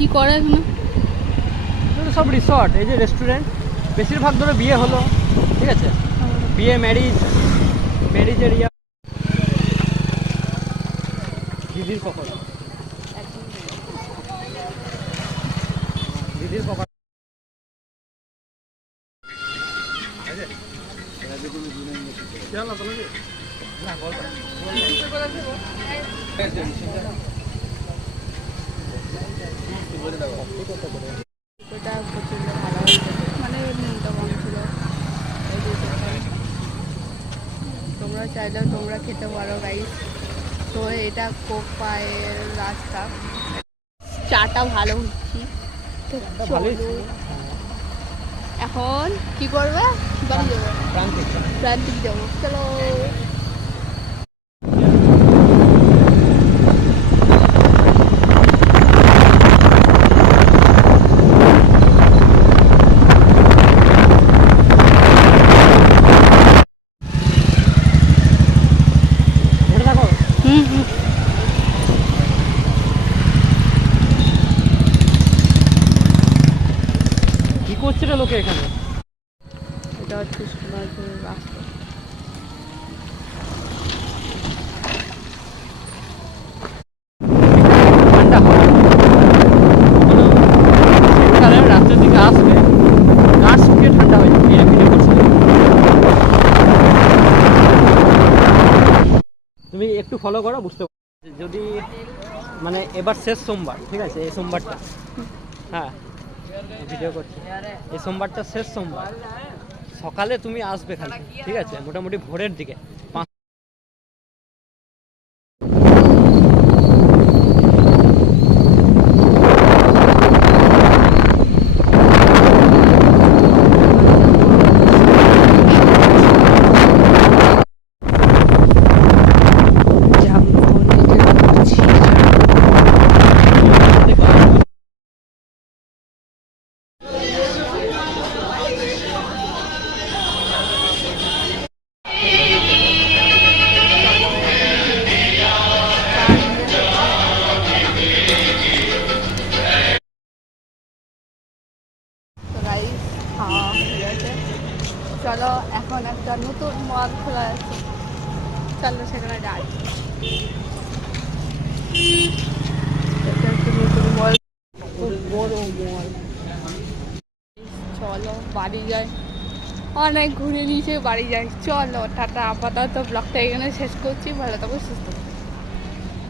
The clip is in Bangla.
কি করে এখানে? সব রিসর্ট, এই যে রেস্টুরেন্ট, বেশিরভাগ ধরো বিয়ে হলো, ঠিক আছে, বিয়ে, ম্যারিজ এরিয়া। দিদির পকোড়া, দিদির পকোড়া। ওটা প্রচণ্ড ভালো হয়েছে, মানে নুনটা কম ছিল। তোমরা চাইলেও তোমরা খেতে পারো গাইস। তো এটা কোপায়ের রাস্তা, চাটা ভালো হচ্ছে। তো চলো এখন কি করবে? বাড়ি যাবো, প্রান্তিক যাবো, চলো। কি করছে রে লোকে এখানে? এটা হচ্ছে সোনাঝুরির রাস্তা। ঠান্ডা হয়, শীতকালে রাত্রের দিকে আসবে, গাছ শুকিয়ে ঠান্ডা হয়ে যাবে। ভিডিও করছে, তুমি একটু ফলো করো, বুঝতে পারছো। যদি মানে এবার শেষ সোমবার, ঠিক আছে, এই সোমবারটা, হ্যাঁ ভিডিও করছি, এই সোমবারটা শেষ সোমবার, সকালে তুমি আসবে খালি, ঠিক আছে, মোটামুটি ভোরের দিকে। চলো এখন একটা নতুন মল খোলা আছে, চলো সেখানে যাই। এটা একটা নতুন মল, খুব বড় মল। চলো বাড়ি যাই, অনেক ঘুরে নিয়েছে, বাড়ি যাই। চলো টাটা, আপাতত ব্লগটা এখানে শেষ করছি। ভালো থাকো, সুস্থ থাকো।